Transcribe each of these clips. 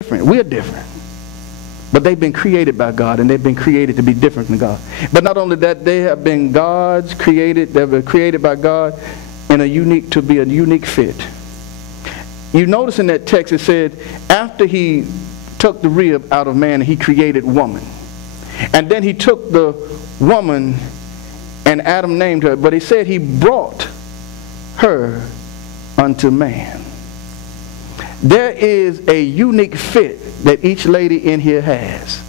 different. We're different. But they've been created by God, and they've been created to be different than God. But not only that, they have been God's created. They've been created by God to be a unique fit. You notice in that text it said, after he took the rib out of man, he created woman. And then he took the woman, and Adam named her. But he said he brought her unto man. There is a unique fit that each lady in here has.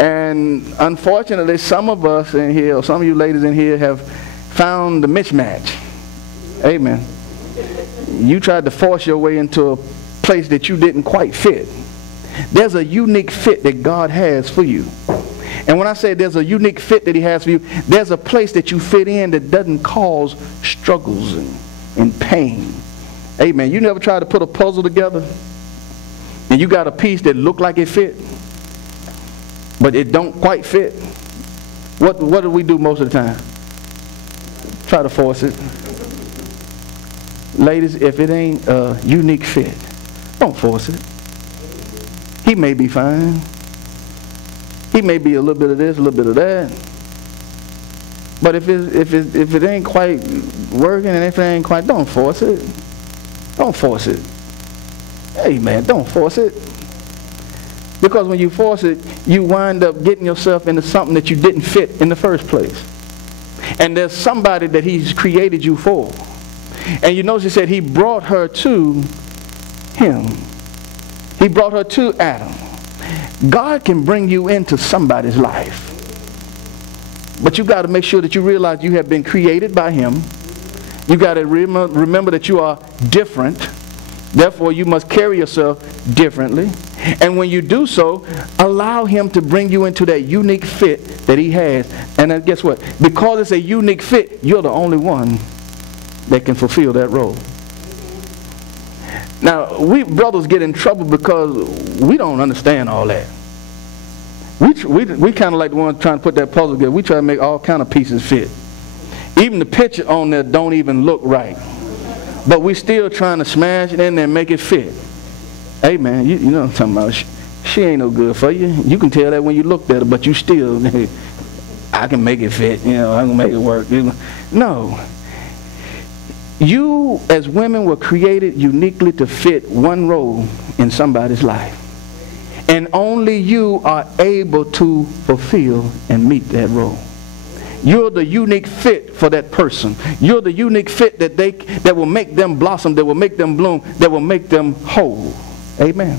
And unfortunately, some of us in here, or some of you ladies in here, have found the mismatch. Amen. You tried to force your way into a place that you didn't quite fit. There's a unique fit that God has for you. And when I say there's a unique fit that he has for you, there's a place that you fit in that doesn't cause struggles and pain. Amen. You never tried to put a puzzle together and you got a piece that looked like it fit, but it don't quite fit? What do we do most of the time? Try to force it. Ladies, if it ain't a unique fit, don't force it. He may be fine. He may be a little bit of this, a little bit of that. But if it ain't quite working, and if it ain't quite, don't force it. Don't force it. Hey man, don't force it. Because when you force it, you wind up getting yourself into something that you didn't fit in the first place. And there's somebody that he's created you for. And you notice he said he brought her to him. He brought her to Adam. God can bring you into somebody's life. But you got to make sure that you realize you have been created by him. You got to remember that you are different. Therefore, you must carry yourself differently. And when you do so, allow him to bring you into that unique fit that he has. And then guess what? Because it's a unique fit, you're the only one that can fulfill that role. Now, we brothers get in trouble because we don't understand all that. We kind of like the ones trying to put that puzzle together. We try to make all kind of pieces fit. Even the picture on there don't even look right. But we still trying to smash it in there and make it fit. Hey man, you know what I'm talking about. She ain't no good for you. You can tell that when you looked at her, but you still, I can make it fit. You know, I can make it work. No. You as women were created uniquely to fit one role in somebody's life. And only you are able to fulfill and meet that role. You're the unique fit for that person. You're the unique fit that will make them blossom, that will make them bloom, that will make them whole. Amen.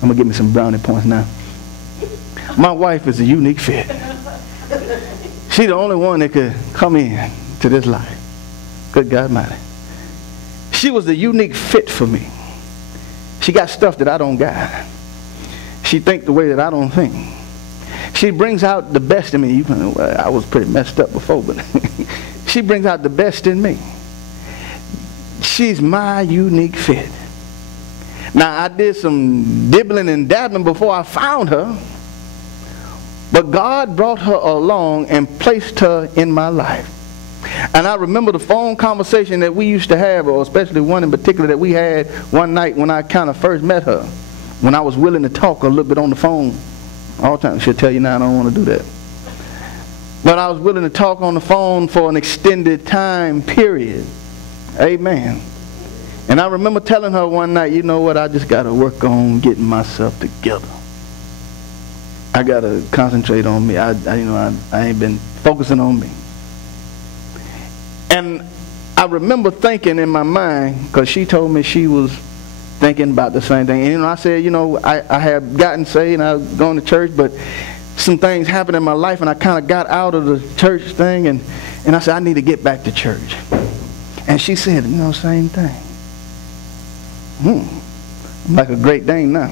I'm going to give me some brownie points now. My wife is a unique fit. She's the only one that could come in to this life. Good God Almighty. She was the unique fit for me. She got stuff that I don't got. She thinks the way that I don't think. She brings out the best in me. I was pretty messed up before, but she brings out the best in me. She's my unique fit. Now, I did some dibbling and dabbling before I found her, but God brought her along and placed her in my life. And I remember the phone conversation that we used to have, or especially one in particular that we had one night when I kind of first met her, when I was willing to talk a little bit on the phone. All the time. She'll tell you now I don't want to do that. But I was willing to talk on the phone for an extended time period. Amen. And I remember telling her one night, you know what, I just got to work on getting myself together. I got to concentrate on me. I ain't been focusing on me. And I remember thinking in my mind, because she told me she was thinking about the same thing. And I said, I have gotten saved and I've gone to church, but some things happened in my life and I kind of got out of the church thing, and I said, I need to get back to church. And she said, same thing. I'm like a Great Dane now.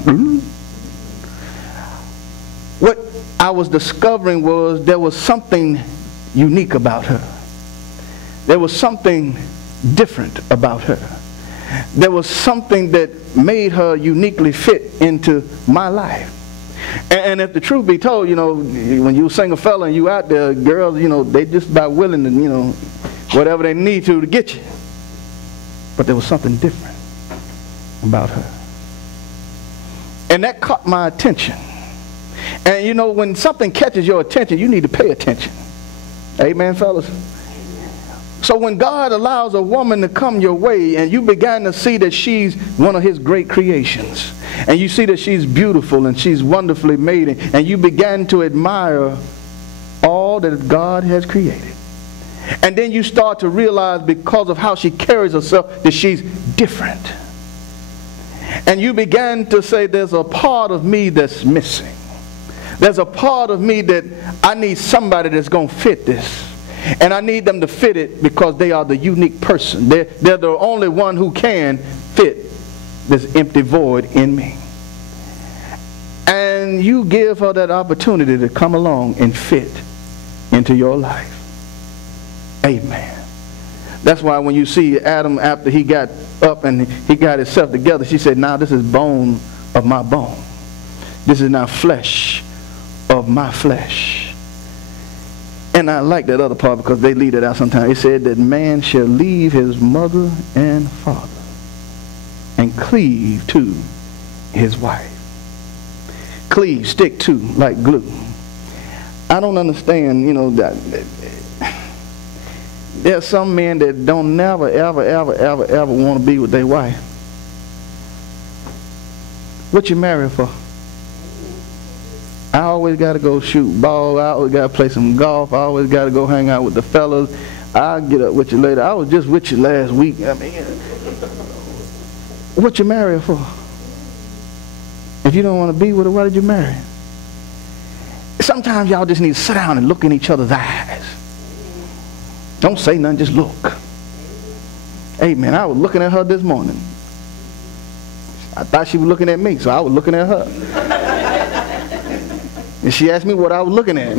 What I was discovering was there was something unique about her. There was something different about her. There was something that made her uniquely fit into my life. And if the truth be told, when you sing a fella and you out there, girls, they just about willing to, whatever they need to get you. But there was something different about her. And that caught my attention. And you know, when something catches your attention, you need to pay attention. Amen, fellas? So when God allows a woman to come your way and you begin to see that she's one of his great creations, and you see that she's beautiful and she's wonderfully made, and you begin to admire all that God has created. And then you start to realize, because of how she carries herself, that she's different. And you begin to say, there's a part of me that's missing. There's a part of me that I need somebody that's going to fit this. And I need them to fit it because they are the unique person. They're the only one who can fit this empty void in me. And you give her that opportunity to come along and fit into your life. Amen. That's why when you see Adam, after he got up and he got himself together, she said, now this is bone of my bone. This is now flesh of my flesh. And I like that other part because they leave it out sometimes. It said that man shall leave his mother and father and cleave to his wife. Cleave, stick to, like glue. I don't understand, you know, that there's some men that don't never, ever, ever, ever, ever want to be with their wife. What you married for? I always got to go shoot ball. I always got to play some golf. I always got to go hang out with the fellas. I'll get up with you later. I was just with you last week. I mean, what you married for? If you don't want to be with her, why did you marry? Sometimes y'all just need to sit down and look in each other's eyes. Don't say nothing, just look. Hey man, I was looking at her this morning. I thought she was looking at me, so I was looking at her. And she asked me what I was looking at.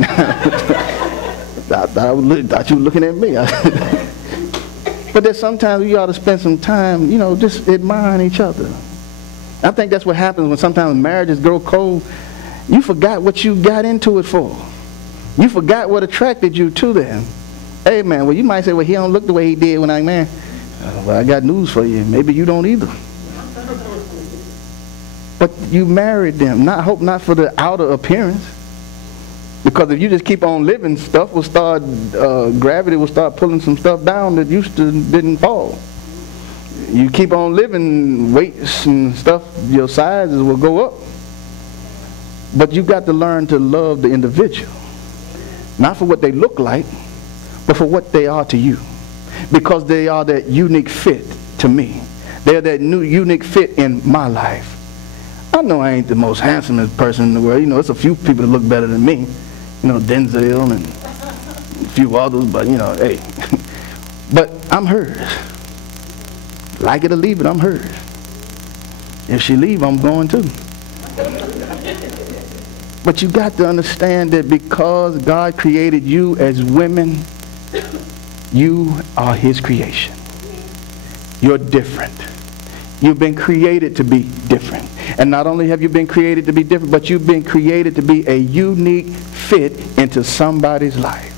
I thought you were looking at me. But there's sometimes you ought to spend some time, you know, just admiring each other. I think that's what happens when sometimes marriages grow cold. You forgot what you got into it for. You forgot what attracted you to them. Hey man, well you might say, well he don't look the way he did when I man. Well I got news for you. Maybe you don't either. But you married them. Hope not for the outer appearance. Because if you just keep on living, stuff will start, gravity will start pulling some stuff down that used to didn't fall. You keep on living, weights and stuff, your sizes will go up. But you got to learn to love the individual. Not for what they look like, but for what they are to you. Because they are that unique fit to me. They're that new unique fit in my life. I know I ain't the most handsomest person in the world. You know, it's a few people that look better than me. You know, Denzel and a few others, but you know, hey. But I'm hers. Like it or leave it, I'm hers. If she leave, I'm going too. But you got to understand that because God created you as women, you are his creation. You're different. You've been created to be different. And not only have you been created to be different, but you've been created to be a unique fit into somebody's life.